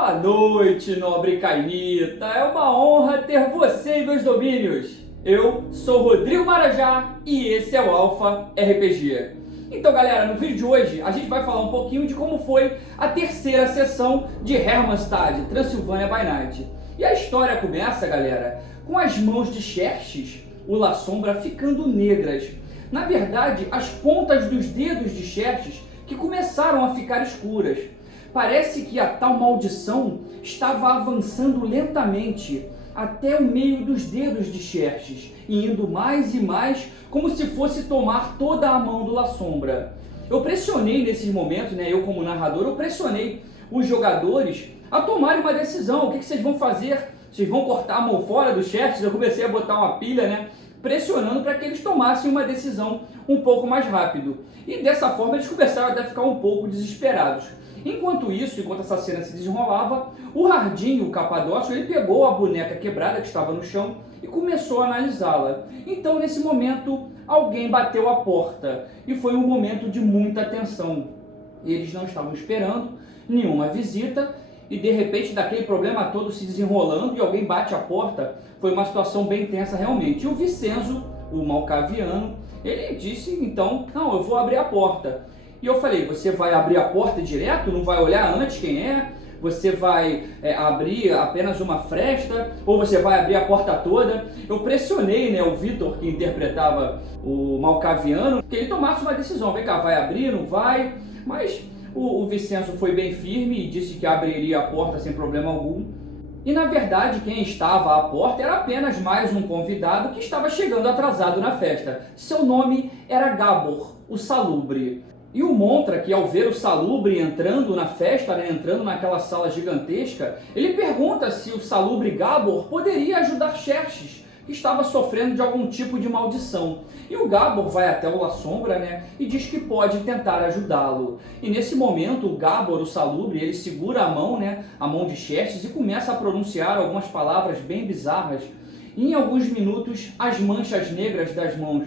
Boa noite, nobre Cainita. É uma honra ter você em meus domínios. Eu sou Rodrigo Marajá e esse é o Alpha RPG. Então, galera, no vídeo de hoje a gente vai falar um pouquinho de como foi a terceira sessão de Hermannstad, Transylvania by Night. E a história começa, galera, com as mãos de Xerxes, o La Sombra, ficando negras. Na verdade, as pontas dos dedos de Xerxes que começaram a ficar escuras. Parece que a tal maldição estava avançando lentamente até o meio dos dedos de Xerxes, e indo mais e mais, como se fosse tomar toda a mão do La Sombra. Eu pressionei nesses momentos, eu como narrador, eu pressionei os jogadores a tomarem uma decisão. O que vocês vão fazer? Vocês vão cortar a mão fora do Xerxes? Eu comecei a botar uma pilha, pressionando para que eles tomassem uma decisão um pouco mais rápido. E dessa forma eles começaram até a ficar um pouco desesperados. Enquanto isso, enquanto essa cena se desenrolava, o Hardinho, o Capadócio, ele pegou a boneca quebrada que estava no chão e começou a analisá-la. Então, nesse momento, alguém bateu a porta e foi um momento de muita tensão. Eles não estavam esperando nenhuma visita e, de repente, daquele problema todo se desenrolando e alguém bate a porta. Foi uma situação bem tensa realmente. E o Vicenzo, o Malkaviano, ele disse, então, não, eu vou abrir a porta. E eu falei, você vai abrir a porta direto? Não vai olhar antes quem é? Você vai abrir apenas uma fresta? Ou você vai abrir a porta toda? Eu pressionei o Vitor, que interpretava o Malkaviano, que ele tomasse uma decisão. Vem cá, vai abrir, não vai? Mas o Vicenzo foi bem firme e disse que abriria a porta sem problema algum. E na verdade quem estava à porta era apenas mais um convidado que estava chegando atrasado na festa. Seu nome era Gabor, o Salubre. E o Montra, que ao ver o Salubre entrando na festa, entrando naquela sala gigantesca, ele pergunta se o Salubre Gabor poderia ajudar Xerxes, que estava sofrendo de algum tipo de maldição. E o Gabor vai até o La Sombra, e diz que pode tentar ajudá-lo. E nesse momento, o Gabor, o Salubre, ele segura a mão de Xerxes e começa a pronunciar algumas palavras bem bizarras. E em alguns minutos, as manchas negras das mãos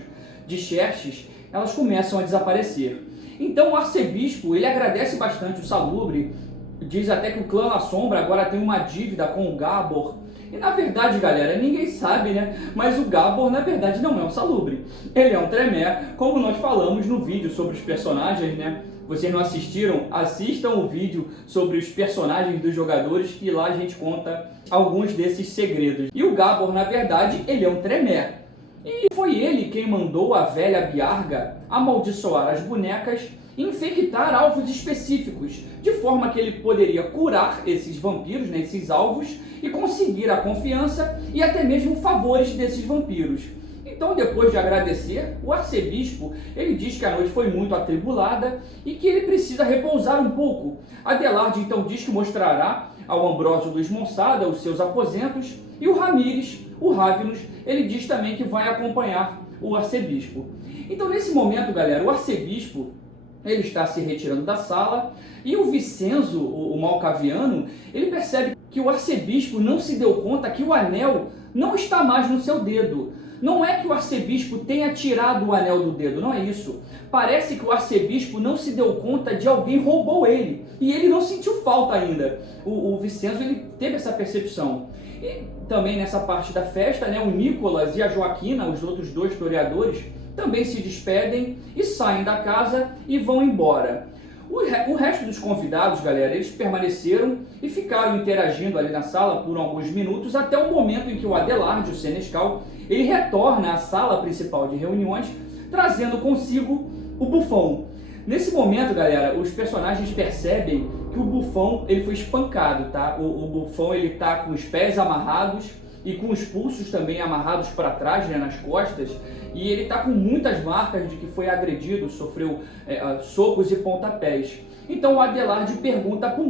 de Xerxes, elas começam a desaparecer. Então o arcebispo, ele agradece bastante o Salubre, diz até que o clã La Sombra agora tem uma dívida com o Gabor. E na verdade, galera, ninguém sabe, mas o Gabor na verdade não é um Salubre. Ele é um Tremere, como nós falamos no vídeo sobre os personagens, Vocês não assistiram? Assistam o vídeo sobre os personagens dos jogadores, que lá a gente conta alguns desses segredos. E o Gabor, na verdade, ele é um Tremere. E foi ele quem mandou a velha Biarga amaldiçoar as bonecas e infectar alvos específicos, de forma que ele poderia curar esses vampiros, esses alvos, e conseguir a confiança e até mesmo favores desses vampiros. Então, depois de agradecer, o arcebispo, ele diz que a noite foi muito atribulada e que ele precisa repousar um pouco. Adelard, então, diz que mostrará ao Ambrósio Luiz Monsada os seus aposentos, e o Ramires, o Ravenus, ele diz também que vai acompanhar o arcebispo. Então, nesse momento, galera, o arcebispo, ele está se retirando da sala, e o Vicenzo, o Malkaviano, ele percebe que o arcebispo não se deu conta que o anel não está mais no seu dedo. Não é que o arcebispo tenha tirado o anel do dedo, não é isso. Parece que o arcebispo não se deu conta de alguém roubou ele. E ele não sentiu falta ainda. O Vicenzo, ele teve essa percepção. E também nessa parte da festa, o Nicolas e a Joaquina, os outros dois historiadores, também se despedem e saem da casa e vão embora. O resto dos convidados, galera, eles permaneceram e ficaram interagindo ali na sala por alguns minutos, até o momento em que o Adelard, o senescal, ele retorna à sala principal de reuniões, trazendo consigo o Bufão. Nesse momento, galera, os personagens percebem que o Bufão, ele foi espancado, tá? O Bufão, ele tá com os pés amarrados e com os pulsos também amarrados para trás, nas costas, e ele tá com muitas marcas de que foi agredido, sofreu socos e pontapés. Então o Adelard pergunta para o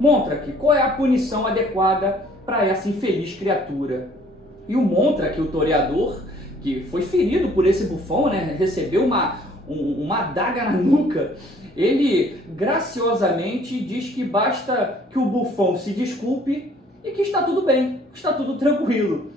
Montrak, qual é a punição adequada para essa infeliz criatura? E o Montrak, o toreador, que foi ferido por esse Bufão, recebeu uma adaga na nuca, ele graciosamente diz que basta que o Bufão se desculpe e que está tudo bem, está tudo tranquilo.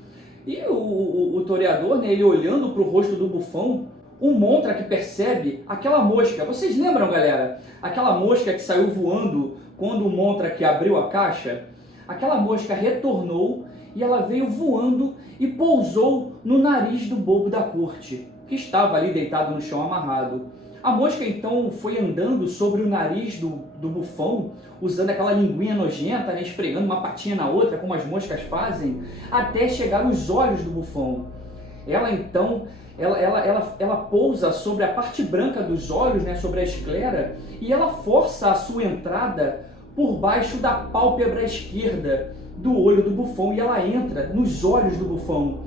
E o toreador, ele olhando para o rosto do Bufão, o Montrak percebe aquela mosca. Vocês lembram, galera? Aquela mosca que saiu voando quando o Montrach abriu a caixa, aquela mosca retornou e ela veio voando e pousou no nariz do bobo da corte, que estava ali deitado no chão amarrado. A mosca então foi andando sobre o nariz do bufão, usando aquela linguinha nojenta, né, esfregando uma patinha na outra, como as moscas fazem, até chegar nos olhos do bufão. Ela então, ela pousa sobre a parte branca dos olhos, né, sobre a esclera, e ela força a sua entrada por baixo da pálpebra esquerda do olho do bufão, e ela entra nos olhos do bufão.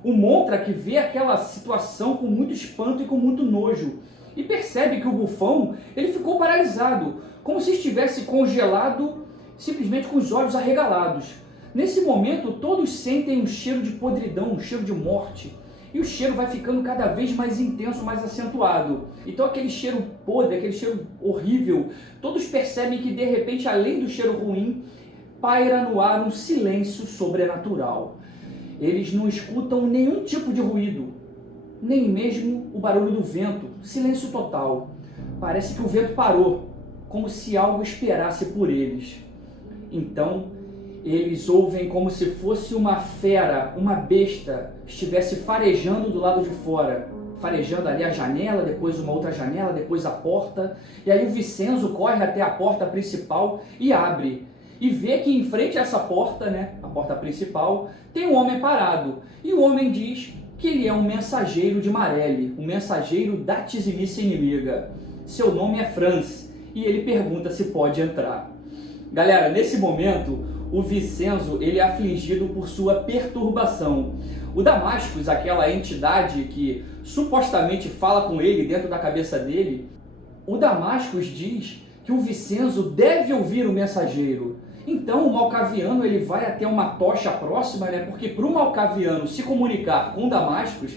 O Montrach vê aquela situação com muito espanto e com muito nojo e percebe que o bufão ele ficou paralisado, como se estivesse congelado, simplesmente com os olhos arregalados. Nesse momento, todos sentem um cheiro de podridão, um cheiro de morte, e o cheiro vai ficando cada vez mais intenso, mais acentuado. Então aquele cheiro podre, aquele cheiro horrível, todos percebem que de repente, além do cheiro ruim, paira no ar um silêncio sobrenatural. Eles não escutam nenhum tipo de ruído, nem mesmo o barulho do vento, silêncio total. Parece que o vento parou, como se algo esperasse por eles. Então, eles ouvem como se fosse uma fera, uma besta, estivesse farejando do lado de fora. Farejando ali a janela, depois uma outra janela, depois a porta. E aí o Vicenzo corre até a porta principal e abre. E vê que em frente a essa porta, né, a porta principal, tem um homem parado. E o homem diz que ele é um mensageiro de Marelli, um mensageiro da tizimice inimiga. Seu nome é Franz, e ele pergunta se pode entrar. Galera, nesse momento, o Vicenzo ele é afligido por sua perturbação. O Damascus, aquela entidade que supostamente fala com ele dentro da cabeça dele, o Damascus diz que o Vicenzo deve ouvir o mensageiro. Então o Malkaviano ele vai até uma tocha próxima, né? Porque para o Malkaviano se comunicar com Damascus,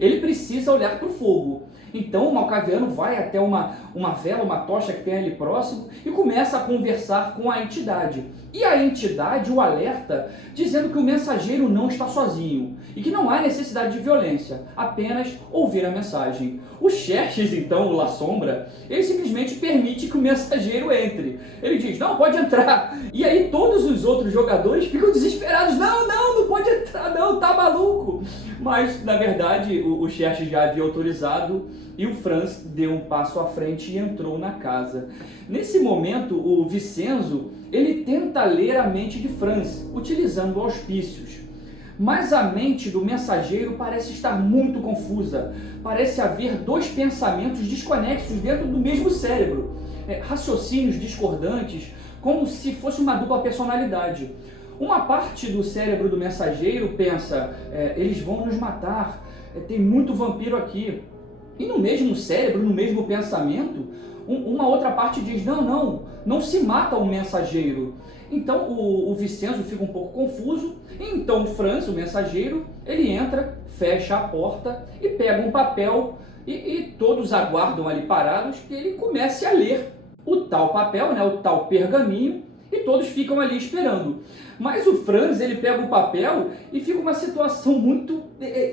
ele precisa olhar para o fogo. Então o Malkaviano vai até uma vela, uma tocha que tem ali próximo e começa a conversar com a entidade. E a entidade o alerta dizendo que o mensageiro não está sozinho e que não há necessidade de violência, apenas ouvir a mensagem. O Xerxes, então, o La Sombra, ele simplesmente permite que o mensageiro entre. Ele diz, não, pode entrar. E aí todos os outros jogadores ficam desesperados. Não pode entrar, não, tá maluco. Mas, na verdade, o Xerxes já havia autorizado e o Franz deu um passo à frente e entrou na casa. Nesse momento, o Vicenzo, ele tenta ler a mente de Franz, utilizando auspícios. Mas a mente do mensageiro parece estar muito confusa. Parece haver dois pensamentos desconexos dentro do mesmo cérebro. Raciocínios discordantes, como se fosse uma dupla personalidade. Uma parte do cérebro do mensageiro pensa, eles vão nos matar, tem muito vampiro aqui. E no mesmo cérebro, no mesmo pensamento, uma outra parte diz, não se mata o mensageiro. Então o Vicenzo fica um pouco confuso, então o Franz, o mensageiro, ele entra, fecha a porta e pega um papel e todos aguardam ali parados que ele comece a ler o tal papel, né, o tal pergaminho, e todos ficam ali esperando. Mas o Franz, ele pega o papel e fica uma situação muito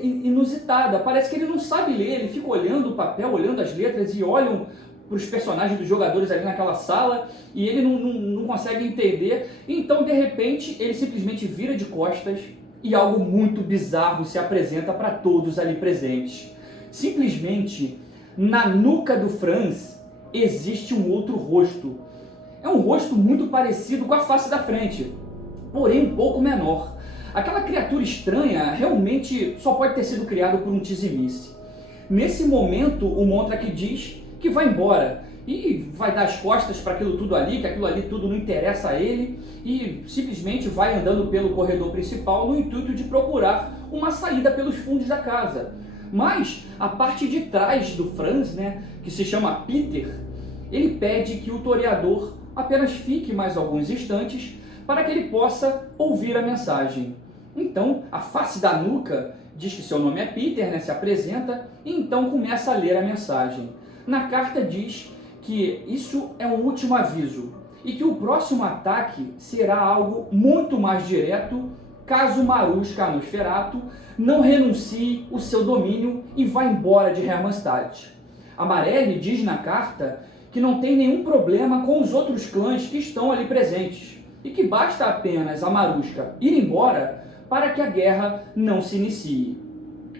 inusitada. Parece que ele não sabe ler, ele fica olhando o papel, olhando as letras e olham para os personagens dos jogadores ali naquela sala e ele não consegue entender. Então, de repente, ele simplesmente vira de costas e algo muito bizarro se apresenta para todos ali presentes. Simplesmente, na nuca do Franz, existe um outro rosto. É um rosto muito parecido com a face da frente, porém um pouco menor. Aquela criatura estranha realmente só pode ter sido criada por um tizimice. Nesse momento, o Montrach diz que vai embora e vai dar as costas para aquilo tudo ali, que aquilo ali tudo não interessa a ele, e simplesmente vai andando pelo corredor principal no intuito de procurar uma saída pelos fundos da casa. Mas a parte de trás do Franz, né, que se chama Peter, ele pede que o toreador apenas fique mais alguns instantes para que ele possa ouvir a mensagem. Então, a face da nuca diz que seu nome é Peter, né, se apresenta, e então começa a ler a mensagem. Na carta diz que isso é um último aviso e que o próximo ataque será algo muito mais direto caso Marusca Nosferatu não renuncie o seu domínio e vá embora de Hermannstadt. Amarelli diz na carta que não tem nenhum problema com os outros clãs que estão ali presentes e que basta apenas a Marusca ir embora para que a guerra não se inicie.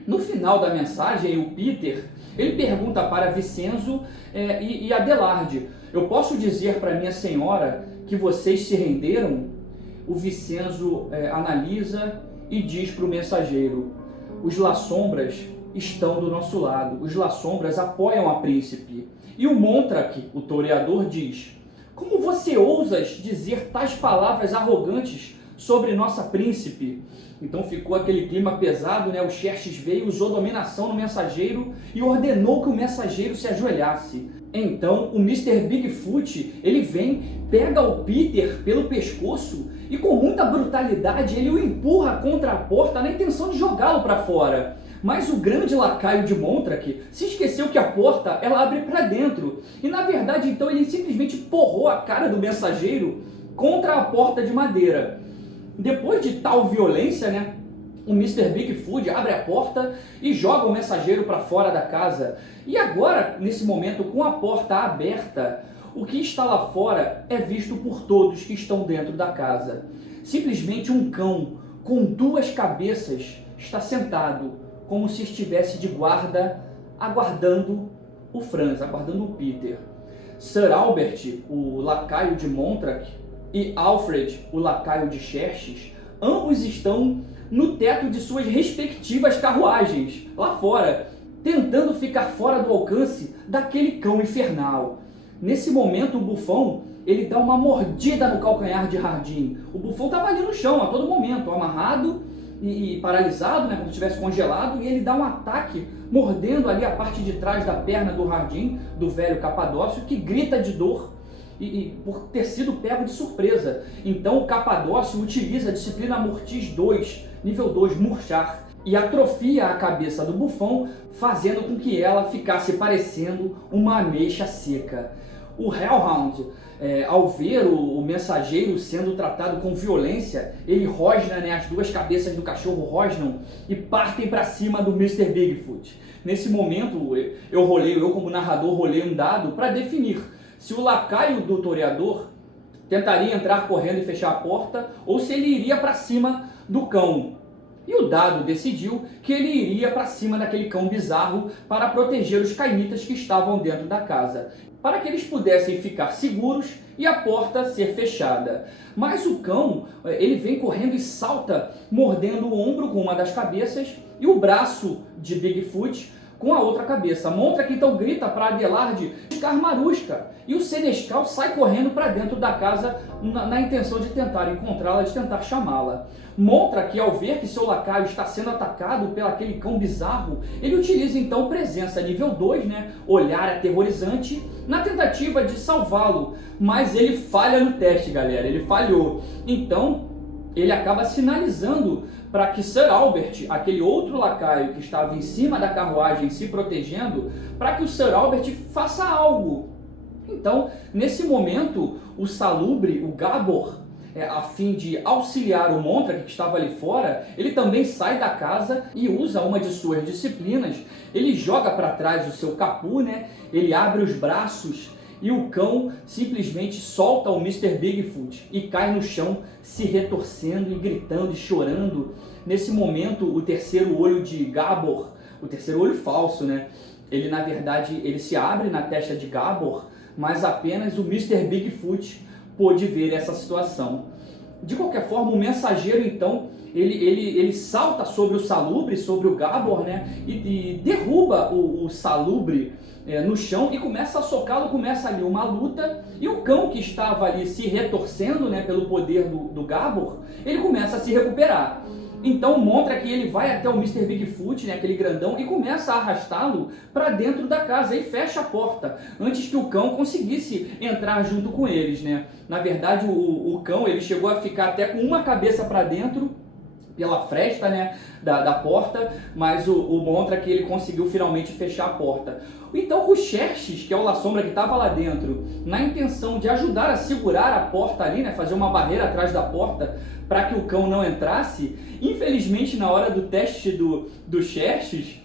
No final da mensagem, o Peter ele pergunta para Vincenzo e Adelarde: eu posso dizer para minha senhora que vocês se renderam? O Vincenzo analisa e diz para o mensageiro: os La Sombras estão do nosso lado, os La Sombras apoiam a príncipe. E o Montrak, o toreador, diz: como você ousas dizer tais palavras arrogantes sobre nossa príncipe? Então ficou aquele clima pesado, né? O Xerxes veio, usou dominação no mensageiro e ordenou que o mensageiro se ajoelhasse. Então o Mr. Bigfoot, ele vem, pega o Peter pelo pescoço e com muita brutalidade ele o empurra contra a porta na intenção de jogá-lo para fora. Mas o grande lacaio de Montrak se esqueceu que a porta ela abre para dentro. E na verdade então ele simplesmente porrou a cara do mensageiro contra a porta de madeira. Depois de tal violência, né, o Mr. Bigfoot abre a porta e joga o mensageiro para fora da casa. E agora, nesse momento, com a porta aberta, o que está lá fora é visto por todos que estão dentro da casa. Simplesmente um cão com duas cabeças está sentado, como se estivesse de guarda, aguardando o Franz, aguardando o Peter. Sir Albert, o lacaio de Montrak, e Alfred, o lacaio de Xerxes, ambos estão no teto de suas respectivas carruagens, lá fora, tentando ficar fora do alcance daquele cão infernal. Nesse momento, o Bufão, ele dá uma mordida no calcanhar de Hardin. O Bufão estava ali no chão a todo momento, amarrado e paralisado, né, como se estivesse congelado, e ele dá um ataque, mordendo ali a parte de trás da perna do Hardin, do velho Capadócio, que grita de dor e por ter sido pego de surpresa. Então o Capadócio utiliza a disciplina Mortis 2, nível 2, Murchar, e atrofia a cabeça do Bufão, fazendo com que ela ficasse parecendo uma ameixa seca. O Hellhound, ao ver o mensageiro sendo tratado com violência, ele rosna, né, as duas cabeças do cachorro rosnam e partem para cima do Mr. Bigfoot. Nesse momento, eu como narrador rolei um dado para definir se o lacaio do toreador tentaria entrar correndo e fechar a porta ou se ele iria para cima do cão. E o dado decidiu que ele iria para cima daquele cão bizarro para proteger os cainitas que estavam dentro da casa, para que eles pudessem ficar seguros e a porta ser fechada. Mas o cão, ele vem correndo e salta, mordendo o ombro com uma das cabeças e o braço de Bigfoot com a outra cabeça. Montrak então grita para Adelarde buscar Marusca e o Senescal sai correndo para dentro da casa na intenção de tentar encontrá-la, de tentar chamá-la. Montrak, ao ver que seu lacaio está sendo atacado pelo aquele cão bizarro, ele utiliza então presença nível 2, né, olhar aterrorizante, na tentativa de salvá-lo, mas ele falha no teste, galera, ele falhou. Então ele acaba sinalizando para que Sir Albert, aquele outro lacaio que estava em cima da carruagem se protegendo, para que o Sir Albert faça algo. Então, nesse momento, o Salubre, o Gabor, a fim de auxiliar o Montrak, que estava ali fora, ele também sai da casa e usa uma de suas disciplinas. Ele joga para trás o seu capu, né? Ele abre os braços e o cão simplesmente solta o Mr. Bigfoot e cai no chão, se retorcendo e gritando e chorando. Nesse momento, o terceiro olho de Gabor, o terceiro olho falso, né? Ele, na verdade, ele se abre na testa de Gabor, mas apenas o Mr. Bigfoot pôde ver essa situação. De qualquer forma, o mensageiro, então, ele salta sobre o Salubre, sobre o Gabor, né? E derruba o Salubre no chão e começa a socá-lo, começa ali uma luta, e o cão que estava ali se retorcendo, né, pelo poder do Gabor, ele começa a se recuperar. Então mostra que ele vai até o Mr. Bigfoot, né, aquele grandão, e começa a arrastá-lo para dentro da casa e fecha a porta, antes que o cão conseguisse entrar junto com eles, né? Na verdade, o cão ele chegou a ficar até com uma cabeça para dentro, pela fresta, né, da porta, mas o Montrach ele conseguiu finalmente fechar a porta. Então o Xerxes, que é o La Sombra que estava lá dentro, na intenção de ajudar a segurar a porta ali, né, fazer uma barreira atrás da porta para que o cão não entrasse, infelizmente na hora do teste do Xerxes,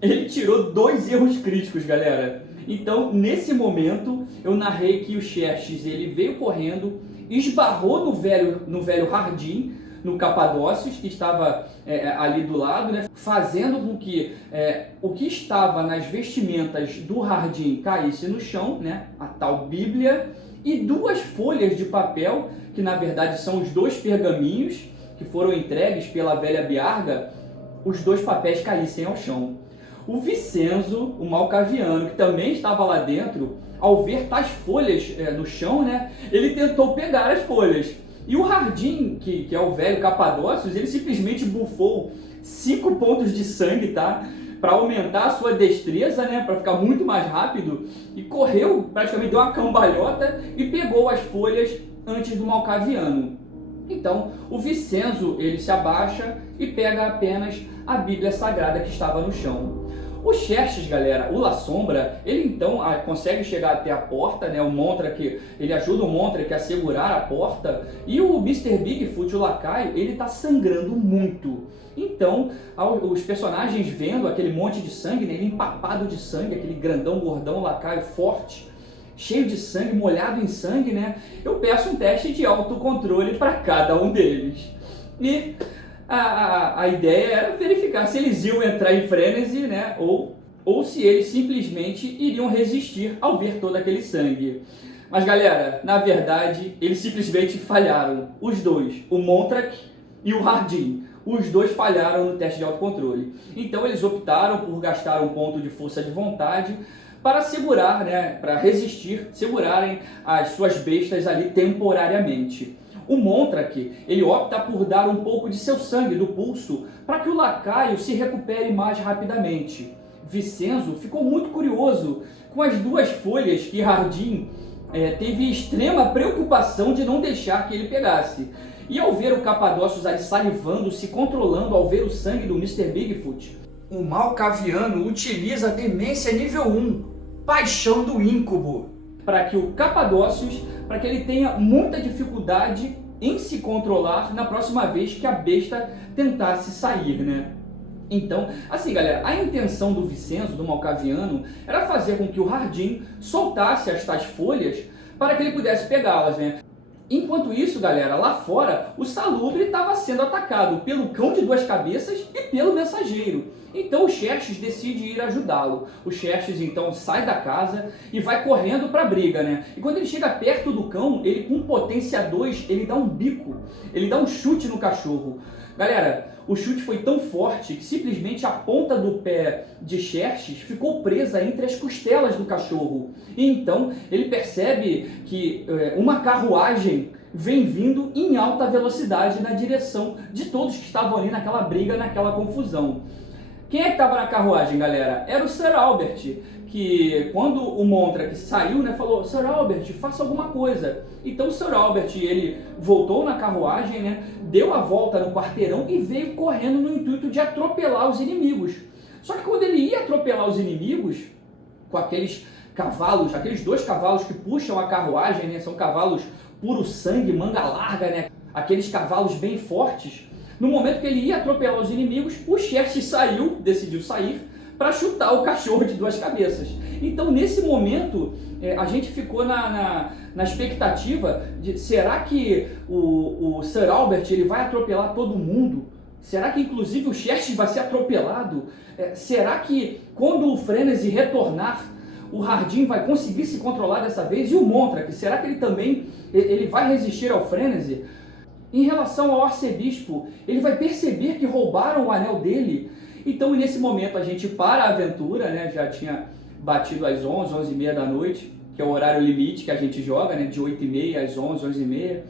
ele tirou 2 erros críticos, galera. Então nesse momento eu narrei que o Xerxes ele veio correndo, esbarrou no velho Hardin, no Capadócios, que estava ali do lado, né, fazendo com que o que estava nas vestimentas do Hardin caísse no chão, né, a tal Bíblia, e 2 folhas de papel, que na verdade são os 2 pergaminhos que foram entregues pela velha Biarga, os 2 papéis caíssem ao chão. O Vicenzo, o Malcaviano, que também estava lá dentro, ao ver tais folhas no chão, né, ele tentou pegar as folhas. E o Hardin, que é o velho Capadócios, ele simplesmente bufou 5 pontos de sangue, tá? Para aumentar a sua destreza, né? Para ficar muito mais rápido. E correu, praticamente deu uma cambalhota e pegou as folhas antes do Malcaviano. Então, o Vicenzo, ele se abaixa e pega apenas a Bíblia Sagrada que estava no chão. O Xerxes, galera, o La Sombra, ele então consegue chegar até a porta, né? O Montrach, ele ajuda o Montrach a segurar a porta, e o Mr. Bigfoot, o lacaio, ele tá sangrando muito. Então, os personagens vendo aquele monte de sangue, né? Ele empapado de sangue, aquele grandão, gordão, lacaio forte, cheio de sangue, molhado em sangue, né? Eu peço um teste de autocontrole para cada um deles. E a ideia era verificar se eles iam entrar em frenesi, né, ou se eles simplesmente iriam resistir ao ver todo aquele sangue. Mas galera, na verdade, eles simplesmente falharam. Os 2, o Montrach e o Hardin. Os 2 falharam no teste de autocontrole. Então eles optaram por gastar um ponto de força de vontade para segurar, né, para resistir, segurarem as suas bestas ali temporariamente. O Montrach, ele opta por dar um pouco de seu sangue do pulso para que o lacaio se recupere mais rapidamente. Vicenzo ficou muito curioso com as 2 folhas que Hardin teve extrema preocupação de não deixar que ele pegasse. E ao ver o Capadócios ali salivando, se controlando ao ver o sangue do Mr. Bigfoot, o Malcaviano utiliza a demência nível 1, paixão do íncubo, para que o Capadócios, para que ele tenha muita dificuldade em se controlar na próxima vez que a besta tentasse sair, né? Então, assim galera, a intenção do Vicenzo, do Malcaviano, era fazer com que o Hardin soltasse as tais folhas para que ele pudesse pegá-las, né? Enquanto isso, galera, lá fora, o Salubre estava sendo atacado pelo cão de 2 cabeças e pelo mensageiro. Então o Xerxes decide ir ajudá-lo. O Xerxes então sai da casa e vai correndo para a briga, né? E quando ele chega perto do cão, ele com potência 2, ele dá um bico, ele dá um chute no cachorro. Galera, o chute foi tão forte que simplesmente a ponta do pé de Xerxes ficou presa entre as costelas do cachorro. E então ele percebe que uma carruagem vem vindo em alta velocidade na direção de todos que estavam ali naquela briga, naquela confusão. Quem é que estava na carruagem, galera? Era o Sir Albert, que quando o Montrach saiu, né, falou: Sir Albert, faça alguma coisa. Então o Sir Albert, ele voltou na carruagem, né, deu a volta no quarteirão e veio correndo no intuito de atropelar os inimigos. Só que quando ele ia atropelar os inimigos, com aqueles cavalos, aqueles 2 cavalos que puxam a carruagem, né, são cavalos puro sangue, manga larga, né, aqueles cavalos bem fortes. No momento que ele ia atropelar os inimigos, o Xerxes decidiu sair para chutar o cachorro de 2 cabeças. Então, nesse momento, a gente ficou na expectativa de, será que o Sir Albert ele vai atropelar todo mundo? Será que, inclusive, o Xerxes vai ser atropelado? Será que, quando o frenesi retornar, o Hardin vai conseguir se controlar dessa vez? E o Montrach, será que ele também ele vai resistir ao frenesi? Em relação ao arcebispo, ele vai perceber que roubaram o anel dele. Então, nesse momento, a gente para a aventura, né? Já tinha batido às 11, 11h30 da noite, que é o horário limite que a gente joga, né? De 8h30 às 11, 11h30.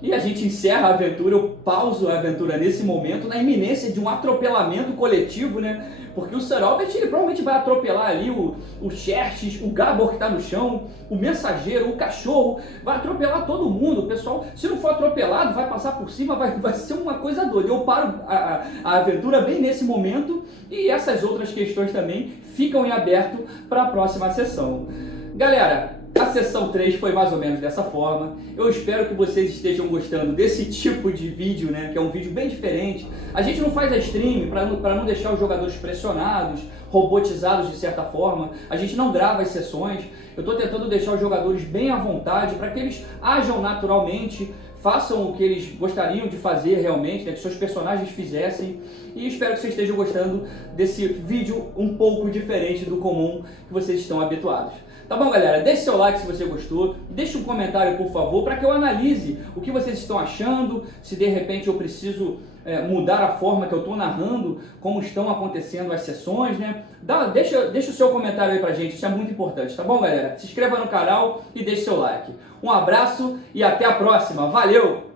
E a gente encerra a aventura, eu pauso a aventura nesse momento, na iminência de um atropelamento coletivo, né? porque o Sir Albert ele provavelmente vai atropelar ali o Xerxes, o Gabor que está no chão, o mensageiro, o cachorro, vai atropelar todo mundo. O pessoal, se não for atropelado, vai passar por cima, vai ser uma coisa doida. Eu paro a aventura bem nesse momento e essas outras questões também ficam em aberto para a próxima sessão. Galera, a sessão 3 foi mais ou menos dessa forma. Eu espero que vocês estejam gostando desse tipo de vídeo, né? Que é um vídeo bem diferente. A gente não faz a stream para não deixar os jogadores pressionados, robotizados de certa forma. A gente não grava as sessões. Eu estou tentando deixar os jogadores bem à vontade para que eles ajam naturalmente, façam o que eles gostariam de fazer realmente, né, que seus personagens fizessem. E espero que vocês estejam gostando desse vídeo um pouco diferente do comum que vocês estão habituados. Tá bom, galera? Deixe seu like se você gostou, deixe um comentário, por favor, para que eu analise o que vocês estão achando, se de repente eu preciso mudar a forma que eu estou narrando, como estão acontecendo as sessões, né? Deixa o seu comentário aí pra gente, isso é muito importante, tá bom, galera? Se inscreva no canal e deixe seu like. Um abraço e até a próxima. Valeu!